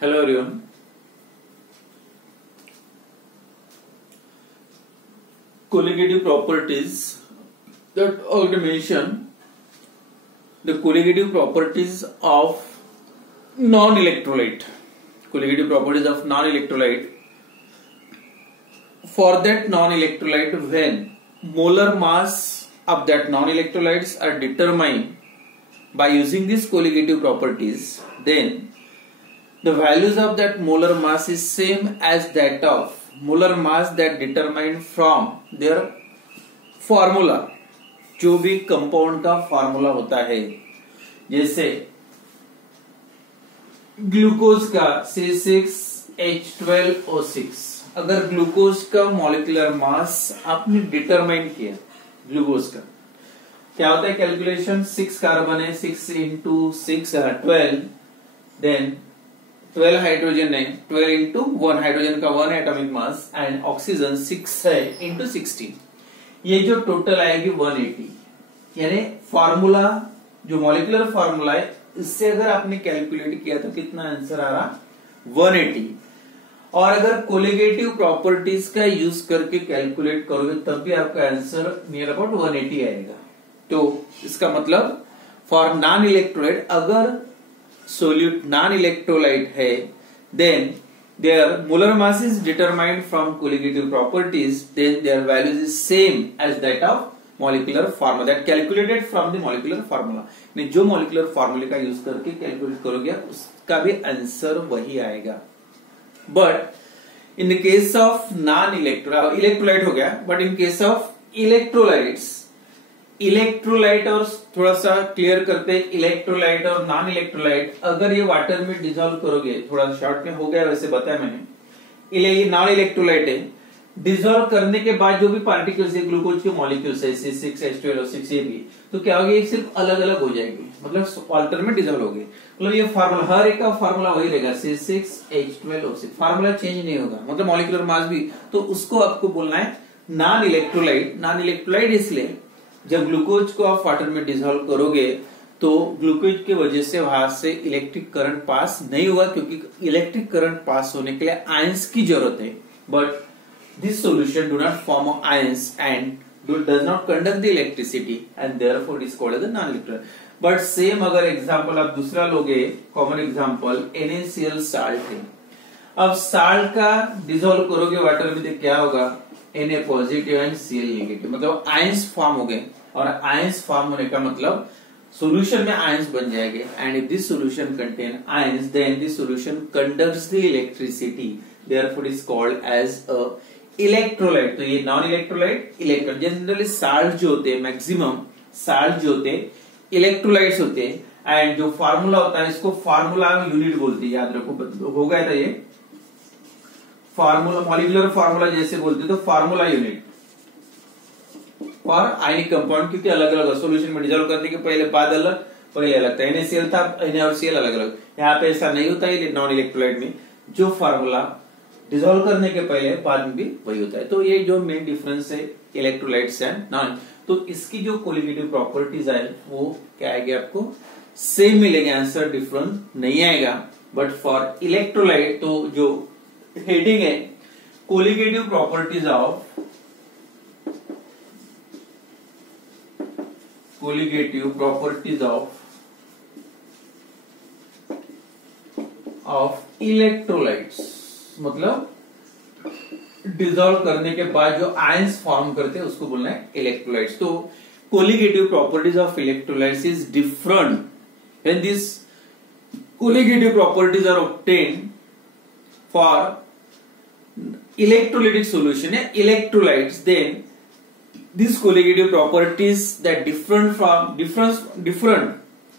Hello everyone. Colligative properties that already mentioned. The colligative properties of non-electrolyte. Colligative properties of non-electrolyte. For that non-electrolyte, when molar mass of that non-electrolytes are determined by using these colligative properties, then the values of that molar mass is same as that of molar mass that determined from their formula. जो भी compound का formula होता है, जैसे glucose का C6H12O6, अगर glucose का molecular mass आपने डिटरमाइन किया, ग्लूकोज का क्या होता है कैलकुलेशन, 6 कार्बन है, 6 इंटू 6 12, देन 12 हाइड्रोजन है, 12 इंटू 1 हाइड्रोजन का 1 एटॉमिक मास एंड ऑक्सीजन 6 है इंटू 16, ये जो टोटल आएगी 180। यानी फॉर्मूला जो मॉलिक्यूलर फॉर्मूला है इससे अगर आपने कैलकुलेट किया तो कितना आंसर आ रहा 180। और अगर कोलिगेटिव प्रॉपर्टीज का यूज करके कैलकुलेट करोगे तब भी आपका आंसर नियर अबाउट 180 आएगा। तो इसका मतलब फॉर नॉन इलेक्ट्रोलाइट, अगर सोल्यूट नॉन इलेक्ट्रोलाइट है, then their molar mass is determined from colligative properties, then their values is same as that of molecular formula that calculated from the molecular formula। यानी जो molecular formula का use करके calculate करोगे उसका भी answer वही आएगा। But in the case of non electrolyte हो गया, but in case of electrolytes, electrolyte और थोड़ा सा क्लियर करते हैं, इलेक्ट्रोलाइट और नॉन इलेक्ट्रोलाइट अगर ये वाटर में डिसॉल्व करोगे, थोड़ा शॉर्ट में हो गया वैसे बताया मैंने, ये नॉन इलेक्ट्रोलाइट है, डिसॉल्व करने के बाद जो भी पार्टिकल्स है ग्लूकोज के मॉलिक्यूल्स है C6H12O6 ये भी, तो क्या होगी, सिर्फ अलग अलग हो जाएगी, मतलब वाटर में डिसॉल्व हो गए, मतलब ये फार्मूला हर एक का फार्मूला वही रहेगा C6H12O6, फार्मूला चेंज नहीं होगा, मतलब मॉलिक्यूलर मास भी। तो उसको आपको बोलना है नॉन इलेक्ट्रोलाइट। नॉन इलेक्ट्रोलाइट इसलिए जब ग्लूकोज को आप वाटर में डिसॉल्व करोगे तो ग्लूकोज के वजह से वहां से इलेक्ट्रिक करंट पास नहीं होगा, क्योंकि इलेक्ट्रिक करंट पास होने के लिए आयंस की जरूरत है। But this solution do not form ions and does not conduct the electricity and therefore it is called as non electrolyte. But same अगर एग्जांपल आप दूसरा लोगे, कॉमन एग्जांपल NaCl साल्ट है, अब साल्ट का डिसॉल्व करोगे वाटर में तो क्या होगा, Na positive and Cl negative, मतलब आयंस फॉर्म हो गए, और आयंस फॉर्म होने का मतलब सॉल्यूशन में आयंस बन जाएंगे, and if this solution contain ions then this solution conducts the electricity, therefore is called as a electrolyte. तो ये non electrolyte, electrolyte. Generally salt जो होते हैं, मैक्सिमम साल्ट जो होते हैं इलेक्ट्रोलाइट्स होते हैं, एंड जो फार्मूला होता है इसको फार्मूला यूनिट बोलते हैं, याद रखो, हो गया था ये फार्मूला, मॉलिक्यूलर फार्मूला जैसे बोलते हैं, तो formula unit for ionic compound, क्योंकि अलग अलग सॉल्यूशन में डिसॉल्व करने के पहले बाद अलग, पहले अलग था, NaCl था, Na और Cl अलग अलग। यहाँ पे ऐसा नहीं होता है नॉन इलेक्ट्रोलाइट में, जो फार्मूला डिसॉल्व करने के पहले बाद में भी वही होता है। तो ये जो मेन डिफरेंस है इलेक्ट्रोलाइट्स एंड नॉन, तो इसकी जो कोलिगेटिव प्रॉपर्टीज है वो क्या आएगी, आपको सेम मिलेगा, आंसर डिफरेंट नहीं आएगा। बट फॉर इलेक्ट्रोलाइट तो जो हेडिंग है colligative properties of colligative properties of electrolytes, मतलब डिसॉल्व करने के बाद जो आयंस फॉर्म करते हैं उसको बोलना है इलेक्ट्रोलाइट्स। तो colligative properties of electrolytes is different when these colligative properties are obtained for electrolytic solution या electrolytes, then these colligative properties that different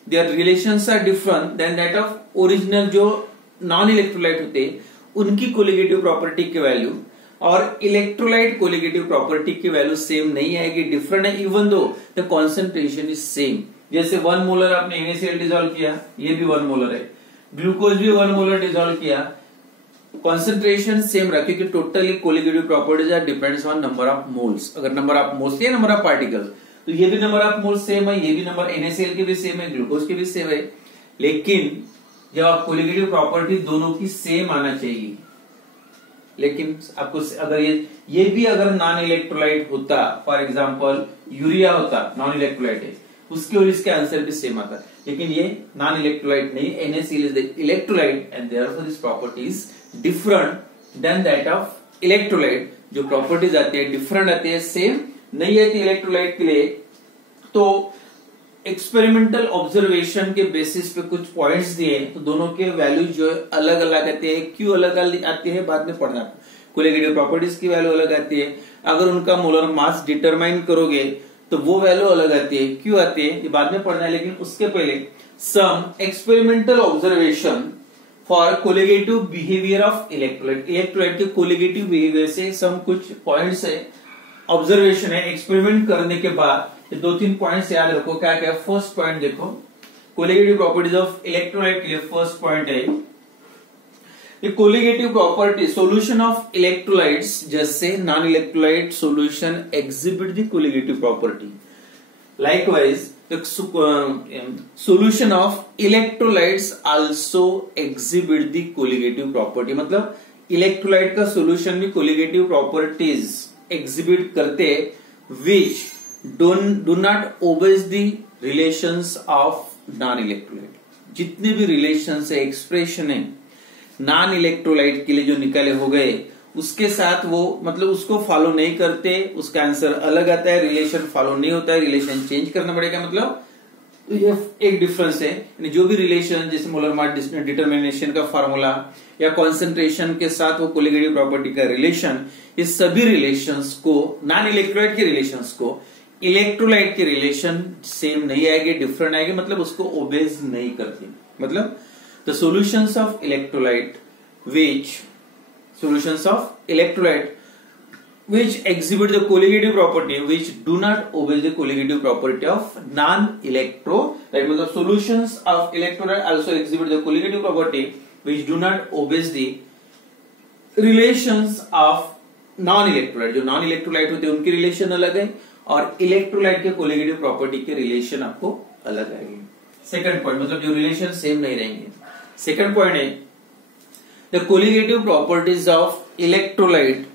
their relations are different than that of original जो non electrolyte होते उनकी colligative property की value और electrolyte colligative property की value same नहीं आएगी, different है, even though the concentration is same. जैसे 1 मोलर आपने NaCl डिसॉल्व किया, ये भी 1 मोलर है, ग्लूकोज भी 1 मोलर डिसॉल्व किया, कॉन्सेंट्रेशन सेम रहा, क्योंकि totally colligative properties are depends on number of moles. अगर नंबर ऑफ मोल्स या नंबर ऑफ पार्टिकल्स, तो ये भी नंबर ऑफ मोल्स सेम है, ये भी नंबर NaCl के भी सेम है, ग्लूकोज के भी सेम है, लेकिन जब आप कोलिगेटिव प्रॉपर्टी दोनों की सेम आना चाहिए। लेकिन आपको अगर ये भी अगर नॉन इलेक्ट्रोलाइट होता, फॉर एग्जांपल यूरिया होता, नॉन इलेक्ट्रोलाइट है, उसके और इसके आंसर भी सेम आता, लेकिन ये नॉन इलेक्ट्रोलाइट नहीं, NaCl is the electrolyte and therefore this property is different than that of electrolyte. जो प्रॉपर्टीज आती है डिफरेंट आती है, सेम नहीं आती इलेक्ट्रोलाइट के लिए। तो एक्सपेरिमेंटल ऑब्जर्वेशन के बेसिस पे कुछ पॉइंट्स दिए, तो दोनों के वैल्यू जो अलग अलग आते हैं। क्यों अलग अलग आती है बाद में पढ़ना। कोलिगेटिव प्रॉपर्टीज की वैल्यू अलग आती है, अगर उनका मोलर मास डिटरमाइन करोगे तो वो वैल्यू अलग आती है। क्यों आती है ये बाद में पढ़ना है, लेकिन उसके पहले some experimental observation for colligative behaviour of electrolyte. Electrolyte के कोलिगेटिव बिहेवियर से सम कुछ पॉइंट्स है, ऑब्जर्वेशन है, एक्सपेरिमेंट करने के बाद ये 2-3 पॉइंट्स याद रखो। क्या क्या? फर्स्ट पॉइंट देखो, कोलिगेटिव प्रॉपर्टीज ऑफ इलेक्ट्रोलाइट के लिए फर्स्ट पॉइंट है colligative property solution of electrolytes जैसे non electrolyte solution exhibit the colligative property. Likewise solution of electrolytes also exhibit the colligative property। मतलब इलेक्ट्रोलाइट का सोल्यूशन भी colligative properties exhibit करते which do not obey the relations of non electrolyte. जितने भी relations है, expression है non electrolyte के लिए जो निकाले हो गए, उसके साथ वो मतलब उसको फॉलो नहीं करते, उसका आंसर अलग आता है, रिलेशन फॉलो नहीं होता है, रिलेशन चेंज करना पड़ेगा। मतलब ये एक डिफरेंस है। जो भी रिलेशन जैसे मोलर मास डिटरमिनेशन का फार्मूला या कॉन्सेंट्रेशन के साथ वो कोलिगेटिव प्रॉपर्टी का रिलेशन, ये सभी रिलेशंस को नॉन इलेक्ट्रोलाइट के रिलेशंस को इलेक्ट्रोलाइट के रिलेशन सेम नहीं आएगी, डिफरेंट आएगी, मतलब उसको ओबेज नहीं करती। मतलब the solutions of electrolyte solutions of electrolyte which exhibit the colligative property which do not obey the colligative property of non-electrolyte। मतलब solutions of electrolyte also exhibit the colligative property which do not obey the relations of non-electrolyte। जो non electrolyte होते हैं उनकी relation अलग है और electrolyte के colligative property के रिलेशन आपको अलग आएंगे। सेकंड पॉइंट मतलब जो रिलेशन सेम नहीं रहेंगे। सेकंड पॉइंट है the colligative properties of electrolyte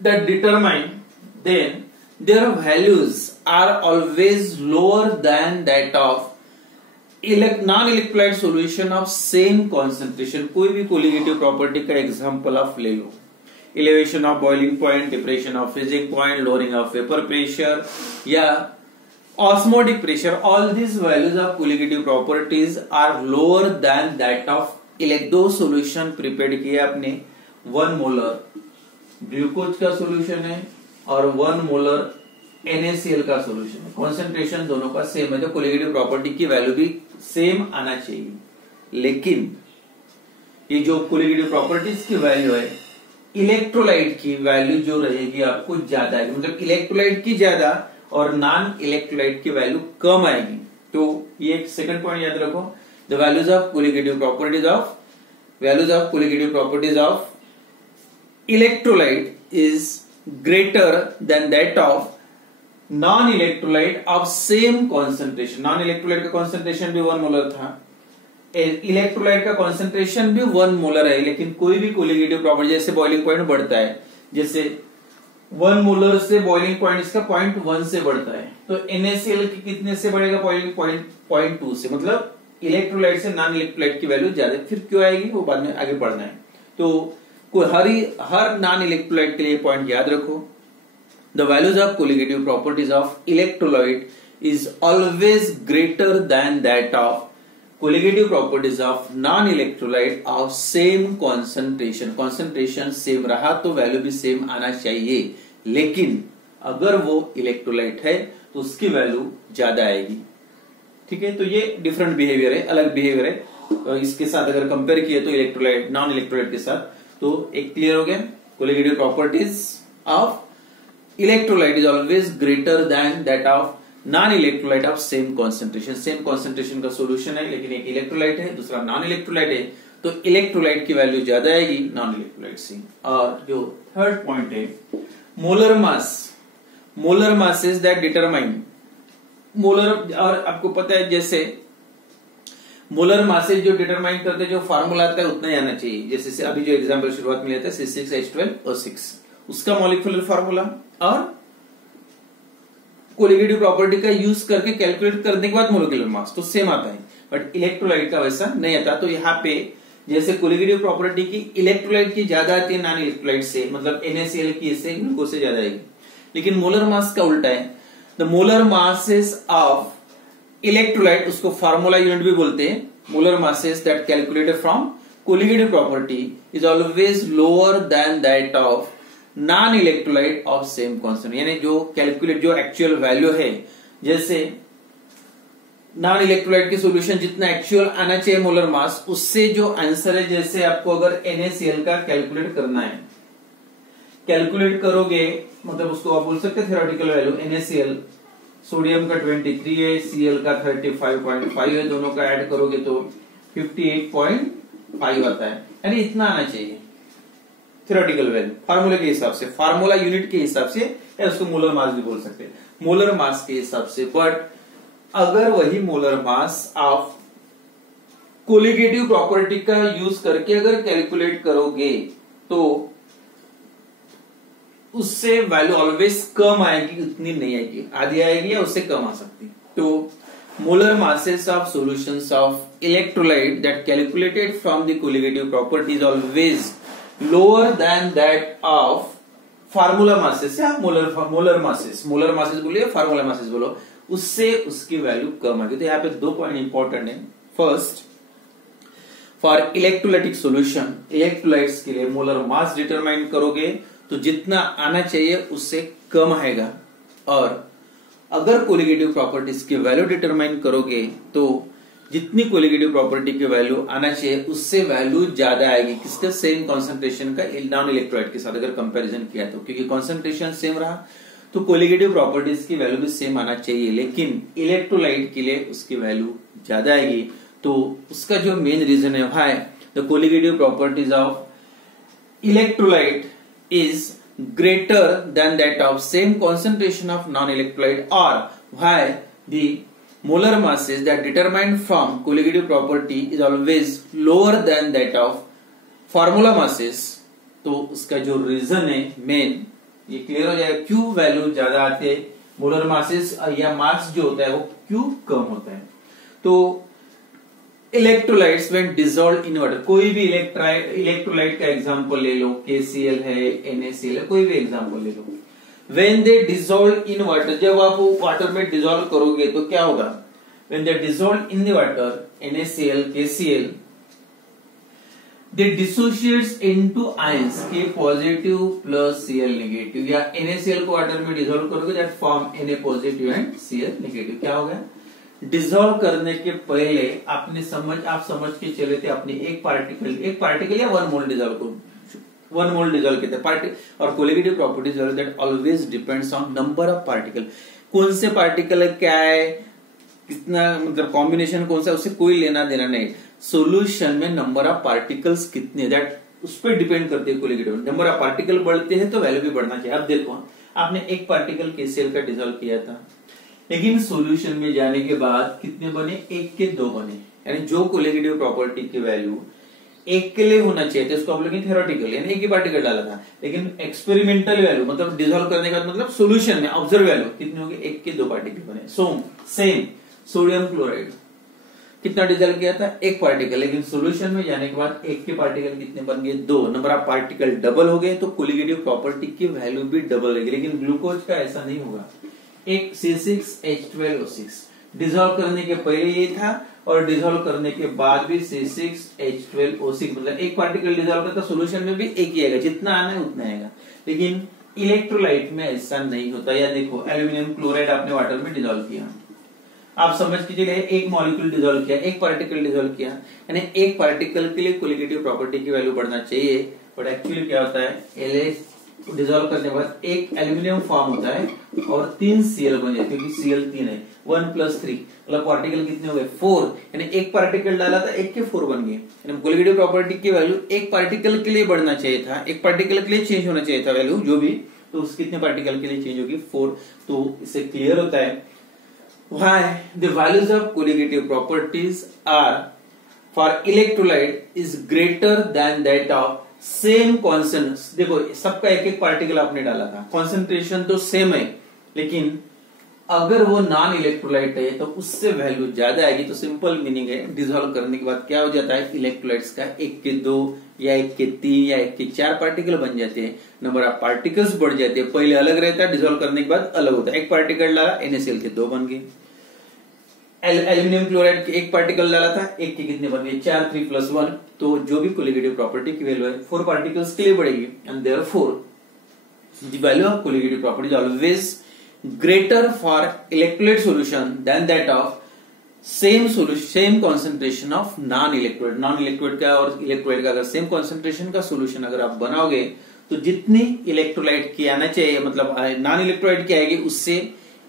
that determine then their values are always lower than that of non-electrolyte solution of same concentration। कोई भी colligative property का example आप ले लो, elevation of boiling point, depression of freezing point, lowering of vapor pressure या osmotic pressure, all these values of colligative properties are lower than that of दो solution prepare किया आपने, 1 molar glucose का solution है और 1 molar NaCl का solution है, concentration दोनों का सेम है, तो कोलिगेटिव प्रॉपर्टी की वैल्यू भी सेम आना चाहिए। लेकिन ये जो कोलिगेटिव प्रॉपर्टीज की वैल्यू है, इलेक्ट्रोलाइट की वैल्यू जो रहेगी आपको ज्यादा आएगी, मतलब इलेक्ट्रोलाइट की ज्यादा और नॉन इलेक्ट्रोलाइट की वैल्यू कम आएगी। तो ये एक सेकंड पॉइंट याद रखो, the values of colligative properties of electrolyte is greater than that of non-electrolyte of same concentration। non-electrolyte का concentration भी 1 मोलर था, इलेक्ट्रोलाइट का concentration भी 1 मोलर है, लेकिन कोई भी colligative property जैसे बॉइलिंग पॉइंट बढ़ता है, जैसे 1 मोलर से बॉइलिंग पॉइंट इसका 0.1 से बढ़ता है, तो NaCl कितने से बढ़ेगा? बॉइलिंग पॉइंट 0.2 से। मतलब इलेक्ट्रोलाइट से नॉन इलेक्ट्रोलाइट की वैल्यू ज्यादा, फिर क्यों आएगी वो बाद में आगे पढ़ना है। तो हर नॉन इलेक्ट्रोलाइट के लिए पॉइंट याद रखो, the values of colligative properties of electrolyte is always greater than that of colligative properties of non electrolyte of same concentration. Concentration same रहा तो वैल्यू भी सेम आना चाहिए, लेकिन अगर वो इलेक्ट्रोलाइट है तो उसकी वैल्यू ज्यादा आएगी। ठीक है, तो ये डिफरेंट बिहेवियर है, अलग बिहेवियर है। इसके साथ अगर कंपेयर किए तो इलेक्ट्रोलाइट नॉन इलेक्ट्रोलाइट के साथ, तो एक क्लियर हो गया, colligative properties of electrolyte is always greater than that of non electrolyte of same concentration. Same concentration का सोल्यूशन है, लेकिन एक इलेक्ट्रोलाइट है दूसरा नॉन इलेक्ट्रोलाइट है, तो इलेक्ट्रोलाइट की वैल्यू ज्यादा आएगी नॉन इलेक्ट्रोलाइट से। और जो थर्ड पॉइंट है molar mass is that determine molar. और आपको पता है जैसे मोलर मासेज जो डिटरमाइन करते हैं, जो फार्मूला आता है उतना ही आना चाहिए। जैसे अभी जो एग्जांपल शुरुआत में लेते हैं C6H12O6, उसका मॉलिक्यूलर फार्मूला और कोलिगेटिव प्रॉपर्टी का यूज करके कैलकुलेट करने के बाद मोलिकुलर मास तो सेम आता है, बट इलेक्ट्रोलाइट का वैसा नहीं आता। तो यहाँ पे जैसे कोलिगेटिव प्रॉपर्टी की इलेक्ट्रोलाइट की ज्यादा आती है नॉन इलेक्ट्रोलाइट से, मतलब NaCl की इससे ग्लूकोज से ज्यादा आएगी, लेकिन मोलर मास का उल्टा है। The molar masses of electrolyte, उसको फार्मूला यूनिट भी बोलते हैं, molar masses that calculated from colligative property is always lower than that of non electrolyte of same concent. यानी जो कैलकुलेट जो एक्चुअल वैल्यू है, जैसे नॉन इलेक्ट्रोलाइट के सॉल्यूशन जितना एक्चुअल आना चाहिए मोलर मास, उससे जो आंसर है, जैसे आपको अगर NaCl का कैलकुलेट करना है, कैलकुलेट करोगे मतलब उसको आप बोल सकते हैं थ्योरेटिकल वैल्यू NaCl, सोडियम का 23 है, Cl का 35.5 है, दोनों का ऐड करोगे तो 58.5 आता है, यानी इतना आना चाहिए थ्योरेटिकल वैल्यू फार्मूला के हिसाब से, फार्मूला यूनिट के हिसाब से, या उसको मोलर मास भी बोल सकते हैं, मोलर मास के हिसाब से। बट अगर वही मोलर मास आप कोलिगेटिव प्रॉपर्टी का यूज करके अगर कैलकुलेट करोगे तो उससे वैल्यू ऑलवेज कम आएगी, उतनी नहीं आएगी, आधी आएगी या उससे कम आ सकती। तो molar masses of solutions of electrolyte that calculated from the colligative property is always lower than that of formula masses या मोलर मासेस बोलिए, फार्मूला मासेस बोलो, उससे उसकी वैल्यू कम आएगी। तो यहाँ पे 2 पॉइंट इंपॉर्टेंट है। First, for electrolytic solution, electrolytes के लिए मोलर मास डिटरमाइन करोगे तो जितना आना चाहिए उससे कम आएगा, और अगर कोलिगेटिव प्रॉपर्टीज की वैल्यू डिटरमाइन करोगे तो जितनी कोलिगेटिव प्रॉपर्टी की वैल्यू आना चाहिए उससे वैल्यू ज्यादा आएगी। किसका? सेम कॉन्सेंट्रेशन का नॉन इलेक्ट्रोलाइट के साथ अगर कंपैरिजन किया तो, क्योंकि कॉन्सेंट्रेशन सेम रहा तो कोलिगेटिव प्रॉपर्टीज की वैल्यू भी सेम आना चाहिए, लेकिन इलेक्ट्रोलाइट के लिए उसकी वैल्यू ज्यादा आएगी। तो उसका जो मेन रीजन है why the colligative properties of electrolyte is greater than that of same concentration of non-electrolyte, or why the molar masses that determined from colligative property is always lower than that of formula masses। तो उसका जो reason है main, ये clear हो जाएगा क्यों value ज्यादा आते हैं, मोलर मासेस या मास जो होता है वो क्यों कम होता है। तो electrolytes when dissolve in water, कोई भी इलेक्ट्रोलाइट का एग्जांपल ले लो, KCl है, NaCl है, कोई भी एग्जांपल ले लो। When they dissolve in water, जब आप वाटर में डिसॉल्व करोगे तो क्या होगा? When they dissolve in the water NaCl, KCl, they dissociates into ions, K positive plus Cl negative, या NaCl को वाटर में डिसॉल्व करोगे that form Na positive and Cl negative. क्या हो गया? डिसॉल्व करने के पहले आप समझ के चले थे अपने एक पार्टिकल या 1 मोल डिसॉल्व को 1 मोल डिसॉल्व किया पार्टिकल, और colligative properties that always depends on number of particle. कौन से पार्टिकल है, क्या है, कितना, मतलब कॉम्बिनेशन कौन सा, उससे कोई लेना देना नहीं। सोल्यूशन में नंबर ऑफ पार्टिकल्स कितने, दैट उस पर डिपेंड करते हैं कोलिगेटिव। नंबर ऑफ पार्टिकल बढ़ते हैं तो वैल्यू भी बढ़ना चाहिए। अब देखो, आपने एक पार्टिकल KCl का डिसॉल्व किया था, लेकिन सॉल्यूशन में जाने के बाद कितने बने? 1 के 2 बने, यानी जो कोलिगेटिव प्रॉपर्टी की वैल्यू 1 के लिए होना चाहिए तो उसको आप लोग थ्योरेटिकल यानी एक ही पार्टिकल डाला था, लेकिन एक्सपेरिमेंटल वैल्यू मतलब डिसॉल्व करने का मतलब सॉल्यूशन में ऑब्जर्व वैल्यू कितने हो गए? 1 के 2 पार्टिकल बने। सेम सोडियम क्लोराइड कितना डिसॉल्व किया था? 1 पार्टिकल, लेकिन सॉल्यूशन में जाने के बाद 1 के पार्टिकल कितने बन गए? 2। नंबर ऑफ पार्टिकल डबल हो गए तो कोलिगेटिव प्रॉपर्टी की वैल्यू भी डबल रहेगी, लेकिन ग्लूकोज का ऐसा नहीं होगा। एक C6H12O6 डिसॉल्व करने के पहले ये था और डिसॉल्व करने के बाद भी C6H12O6, मतलब एक पार्टिकल डिसॉल्व करता सॉल्यूशन में भी एक ही आएगा, जितना आना है उतना आएगा। लेकिन इलेक्ट्रोलाइट में ऐसा नहीं होता। या देखो, एल्यूमिनियम क्लोराइड आपने वाटर में डिसॉल्व किया, आप समझ के चलिए एक मॉलिक्यूल डिसॉल्व किया, एक पार्टिकल डिसॉल्व किया, यानी एक पार्टिकल के लिए कोलिगेटिव प्रॉपर्टी की वैल्यू बढ़ना चाहिए, बट एक्चुअली क्या होता है, डिसॉल्व करने के बाद एक एल्यूमिनियम फॉर्म होता है और 3 Cl बन जाते हैं, क्योंकि Cl 3 है, 1 + 3 मतलब पार्टिकल कितने हो गए? 4, यानी एक पार्टिकल डाला था 1 के 4 बन गए। यानी कोलिगेटिव प्रॉपर्टी की वैल्यू एक पार्टिकल के लिए बढ़ना चाहिए था, एक पार्टिकल के लिए चेंज होना चाहिए था वैल्यू जो भी, तो उस कितने पार्टिकल के लिए चेंज होगी? 4। तो इससे क्लियर होता है why the values of colligative properties are for electrolyte is greater than that of same concentration. देखो सबका एक एक पार्टिकल आपने डाला था, कॉन्सेंट्रेशन तो सेम है, लेकिन अगर वो नॉन इलेक्ट्रोलाइट है तो उससे वैल्यू ज्यादा आएगी। तो सिंपल मीनिंग है, डिसॉल्व करने के बाद क्या हो जाता है, इलेक्ट्रोलाइट्स का 1 के 2 या 1 के 3 या 1 के 4 पार्टिकल बन जाते हैं, नंबर ऑफ पार्टिकल्स बढ़ जाते हैं। पहले अलग रहता है, डिसॉल्व करने के बाद अलग होता है। एक पार्टिकल डाला, NaCl के 2 बन गए। एल्यूमिनियम क्लोराइड के 1 पार्टिकल डाला था, 1 के कितने बन गए, 4, 3 + 1। तो जो भी कोलिगेटिव प्रॉपर्टी की वैल्यू है 4 पार्टिकल्स के लिए बढ़ेगी, and therefore the value of colligative property is always greater for electrolyte solution than that of same concentration of non-electrolyte। non-electrolyte का और electrolyte का अगर सेम concentration का solution अगर आप बनाओगे तो जितनी electrolyte की आना चाहिए, मतलब non-electrolyte की आएगी, उससे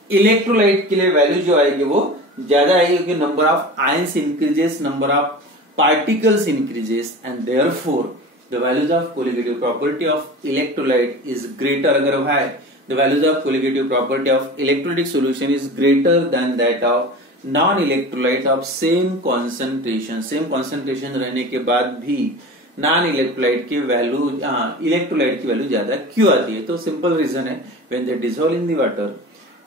electrolyte के लिए वैल्यू जो आएगी वो ज्यादा आएगी, क्योंकि number of ions increases, number of particles increases, and therefore the values of colligative property of electrolyte is greater. अगर है the values of colligative property of electrolytic solution is greater than that of non-electrolyte of same concentration। same concentration रहने के बाद भी non-electrolyte की value electrolyte की value ज्यादा क्यों आती है? तो सिंपल रीजन है, when they dissolve in the water,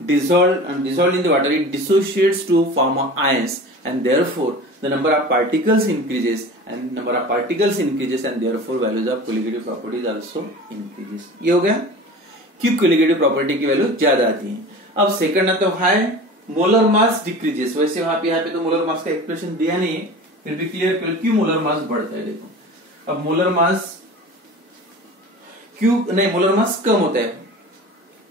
dissolved in the water, it dissociates to form ions, and therefore the number of particles increases, and number of particles increases, and therefore values of colligative properties also increases। ये हो गया क्यों colligative property की value ज्यादा आती है। अब second आता है मोलर मास डिक्रीजेस। वैसे वहां पे यहाँ पे तो मोलर मास का एक्सप्रेशन दिया नहीं है, फिर भी क्लियर कर क्यों मोलर मास बढ़ता है। देखो अब मोलर मास क्यों नहीं, मोलर मास कम होता है,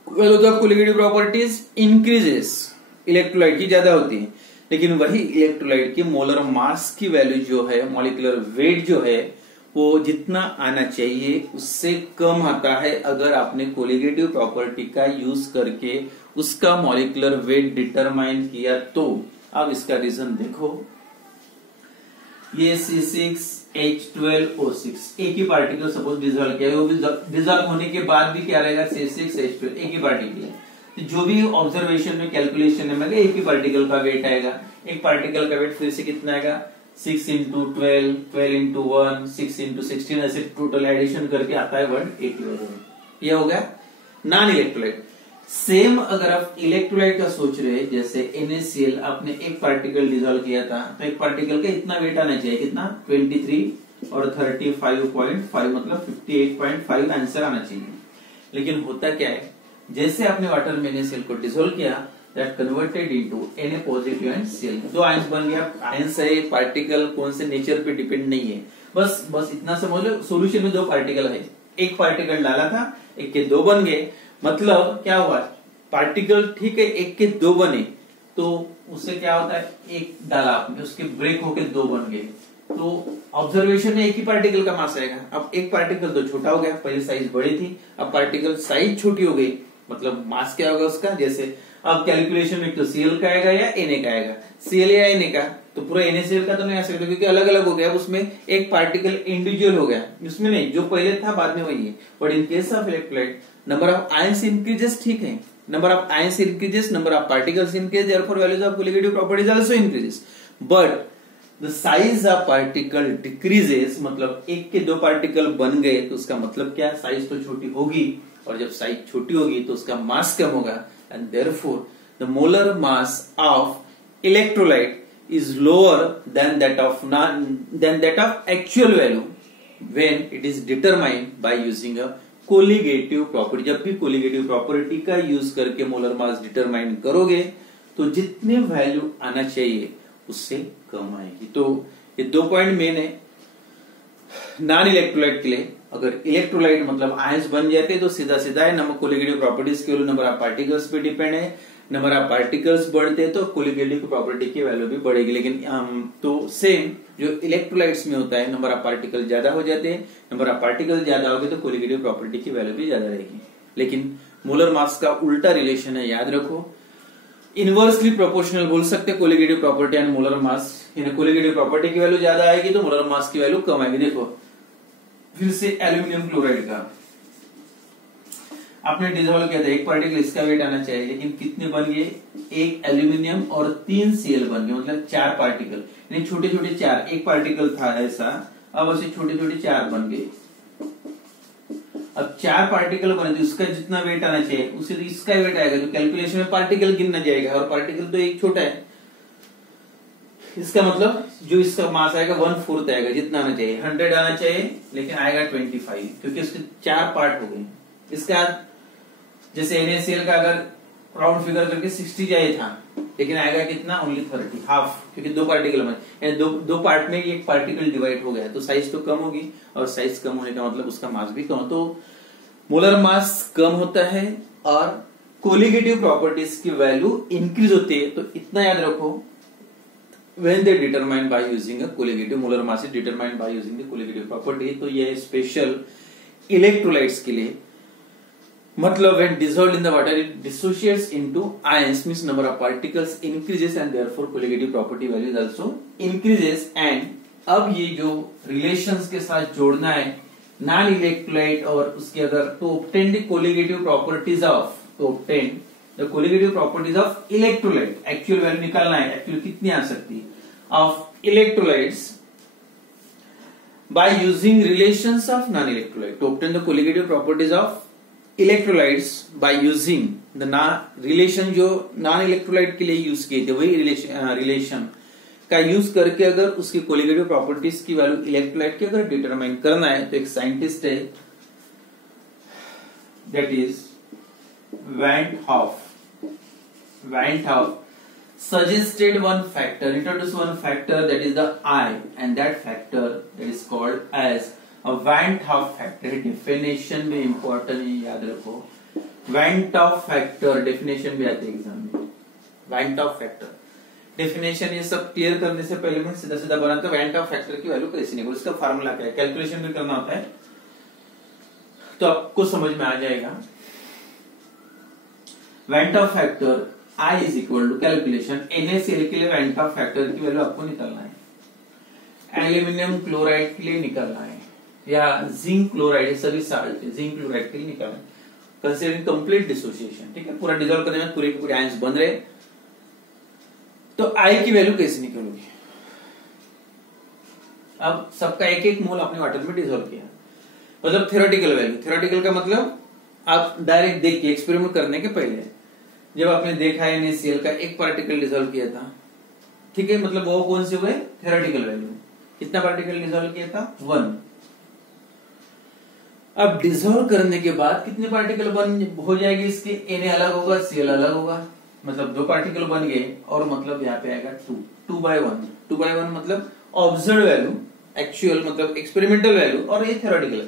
values of colligative properties increases, electrolyte की ज्यादा होती है, लेकिन वही इलेक्ट्रोलाइट की मोलर मास की वैल्यू जो है, मॉलिक्यूलर वेट जो है, वो जितना आना चाहिए उससे कम आता है अगर आपने कोलिगेटिव प्रॉपर्टी का यूज करके उसका मॉलिक्यूलर वेट डिटरमाइन किया तो। अब इसका रीजन देखो, ये C6H12O6 एक ही पार्टिकल सपोज डिजॉल्व किया, वो डिजॉल्व होने के बाद भी क्या रहेगा, C6H12 एक ही पार्टिकल है। तो जो भी ऑब्जर्वेशन में कैलकुलेशन में एक ही पार्टिकल का वेट आएगा। एक पार्टिकल का वेट फिर से कितना आएगा, 6 × 12, 12 × 1, 6 × 16, ऐसे टोटल एडिशन करके आता है 180। ये हो गया नॉन इलेक्ट्रोलाइट। सेम अगर आप इलेक्ट्रोलाइट का सोच रहे हैं, जैसे NaCl आपने एक पार्टिकल डिजॉल्व किया था, तो एक पार्टिकल का इतना वेट आना चाहिए, कितना 23 और 35.5 मतलब 58.5 आंसर आना चाहिए। लेकिन होता क्या है, जैसे आपने वाटर में NaCl को डिजोल्व किया, that converted into Na positive and Cl, दो आयंस बन गया। आयंस है, पार्टिकल कौन से नेचर पे डिपेंड नहीं है, बस इतना समझ लो। सॉल्यूशन में 2 पार्टिकल है, एक पार्टिकल डाला था, 1 के 2 बन गए। मतलब क्या हुआ, पार्टिकल ठीक है 1 के 2 बने, तो उससे क्या होता है, एक डाला आपने, उसके ब्रेक होके 2 बन गए, तो ऑब्जर्वेशन में एक ही पार्टिकल का मास आएगा। अब एक पार्टिकल तो छोटा हो गया, पहले साइज बड़ी थी, अब पार्टिकल साइज छोटी हो गई, मतलब मास क्या होगा उसका। जैसे अब कैलकुलेशन में तो Cl का आएगा या Na का आएगा, Cl या Na का, तो पूरा NaCl का तो नहीं आ सकता, क्योंकि अलग अलग हो गया, उसमें एक पार्टिकल इंडिविजुअल हो गया, उसमें नहीं, जो पहले था बाद में वही है। But in case of electrolyte number of ions increases, ठीक है, number of ions increases, number of particles increase, therefore values of colligative properties also increases, but the size of particle decreases, मतलब एक के 2 पार्टिकल बन गए तो उसका मतलब क्या, साइज तो छोटी होगी, और जब साइज छोटी होगी तो उसका मास कम होगा, and therefore the molar mass of electrolyte is lower than that of actual value when it is determined by using a colligative property. जब भी कोलिगेटिव प्रॉपर्टी का यूज करके मोलर मास डिटरमाइन करोगे तो जितने वैल्यू आना चाहिए उससे कम आएगी। तो ये 2 पॉइंट मेन है नॉन इलेक्ट्रोलाइट के लिए। अगर इलेक्ट्रोलाइट मतलब आयंस बन जाते तो सीधा सीधा है, नंबर कोलिगेटिव प्रॉपर्टीज के नंबर ऑफ पार्टिकल्स पे डिपेंड है, नंबर ऑफ पार्टिकल्स बढ़ते तो कोलिगेटिव प्रॉपर्टी की वैल्यू भी बढ़ेगी। लेकिन तो सेम जो इलेक्ट्रोलाइट्स में होता है, नंबर ऑफ पार्टिकल ज्यादा हो जाते हैं, नंबर ऑफ पार्टिकल ज्यादा हो गए तो कोलिगेटिव प्रॉपर्टी की वैल्यू भी ज्यादा रहेगी। लेकिन मोलर मास का उल्टा रिलेशन है, याद रखो, इनवर्सली प्रोपोर्शनल बोल सकते colligative property and molar mass. Colligative property की वैल्यू ज्यादा आएगी तो मोलर मास की वैल्यू कम आएगी। देखो फिर से एल्यूमिनियम क्लोराइड का, आपने डिजोल्व किया था, एक पार्टिकल इसका वेट आना चाहिए, लेकिन कितने बन गए, एक एल्यूमिनियम और 3 Cl बन गए, मतलब 4 पार्टिकल, यानी छोटे छोटे 4, एक पार्टिकल था ऐसा, अब ऐसे छोटे छोटे 4 बन गए। अब 4 पार्टिकल बने तो इसका जितना वेट आना चाहिए उसे तो इसका वेट आएगा, जो कैलकुलेशन में पार्टिकल गिनना जाएगा, और पार्टिकल तो एक छोटा है, इसका मतलब जो इसका मास आएगा 1/4 आएगा, जितना आना चाहिए 100 आना चाहिए, लेकिन आएगा 25, क्योंकि इसके 4 पार्ट हो गए। इसका जैसे NaCl का अगर राउंड फिगर करके 60 चाहिए था, लेकिन आएगा कितना, ओनली 30, हाफ, क्योंकि 2 पार्टिकल बने, दो पार्ट में एक पार्टिकल डिवाइड हो गया, तो साइज तो कम होगी, और साइज कम होने का मतलब उसका मास भी कम, तो मोलर मास कम होता है और कोलिगेटिव प्रॉपर्टीज की वैल्यू इंक्रीज होती है। तो इतना याद रखो, when they determined by using a colligative, molar mass is determined by using the colligative property। तो ये स्पेशल इलेक्ट्रोलाइट्स के लिए, मतलब when dissolved in the water it dissociates into ions, means number of particles increases and therefore colligative property value is also increases। and अब ये जो relations के साथ जोड़ना है नॉन इलेक्ट्रोलाइट और उसके अगर, तो obtain the colligative properties of, तो obtain the colligative properties of electrolyte, actual value निकालना है, एक्चुअल कितनी आ सकती है of electrolytes by using relations of non-electrolyte। to obtain the colligative properties of electrolytes by using the relation जो non electrolyte के लिए use किए थे, वही रिलेशन का यूज करके अगर उसकी कोलिगेटिव प्रॉपर्टीज की वैल्यू इलेक्ट्रोलाइट की अगर डिटरमाइन करना है, तो एक साइंटिस्ट है, that is Van't Hoff suggested one factor, introduced one factor, that is the I, and that factor that is called as a Van't Hoff factor। definition में important है, याद रखो, Van't Hoff factor definition भी आते है exam में। Van't Hoff factor definition, ये सब क्लियर करने से पहले मैं सीधा सीधा बनाता हूँ Van't Hoff factor की वैल्यू कैसे निकालो, इसका फार्मूला क्या है, कैलकुलेशन भी करना होता है, तो आपको समझ में आ जाएगा। Van't Hoff factor I is equal to calculation, NaCl के लिए Van't Hoff factor की वैल्यू आपको निकालना है, एल्यूमिनियम क्लोराइड के लिए निकालना है, या जिंक क्लोराइड, सभी साल्ट जिंक क्लोराइड के लिए निकालना है, कंसीडरिंग कंप्लीट डिसोसिएशन। ठीक है, पूरा डिसॉल्व करने में पूरे के पूरे आयंस बन रहे, तो I की वैल्यू कैसे निकालोगे। अब सबका एक एक मोल आपने वाटर में डिसॉल्व किया, मतलब थ्योरेटिकल वैल्यू, थ्योरेटिकल का मतलब आप डायरेक्ट देखिए, एक्सपेरिमेंट करने के पहले जब आपने देखा है NaCl का एक पार्टिकल डिसॉल्व किया था, ठीक है, मतलब वो कौन से हुए, थ्योरेटिकल वैल्यू, कितना पार्टिकल डिसॉल्व किया था, 1। अब डिसॉल्व करने के बाद कितने पार्टिकल बन हो जाएगी इसके, Na अलग होगा, Cl अलग होगा, मतलब 2 पार्टिकल बन गए, और मतलब यहाँ पे आएगा 2/1 मतलब ऑब्जर्व वैल्यू, एक्चुअल मतलब एक्सपेरिमेंटल वैल्यू, और ये थ्योरेटिकल।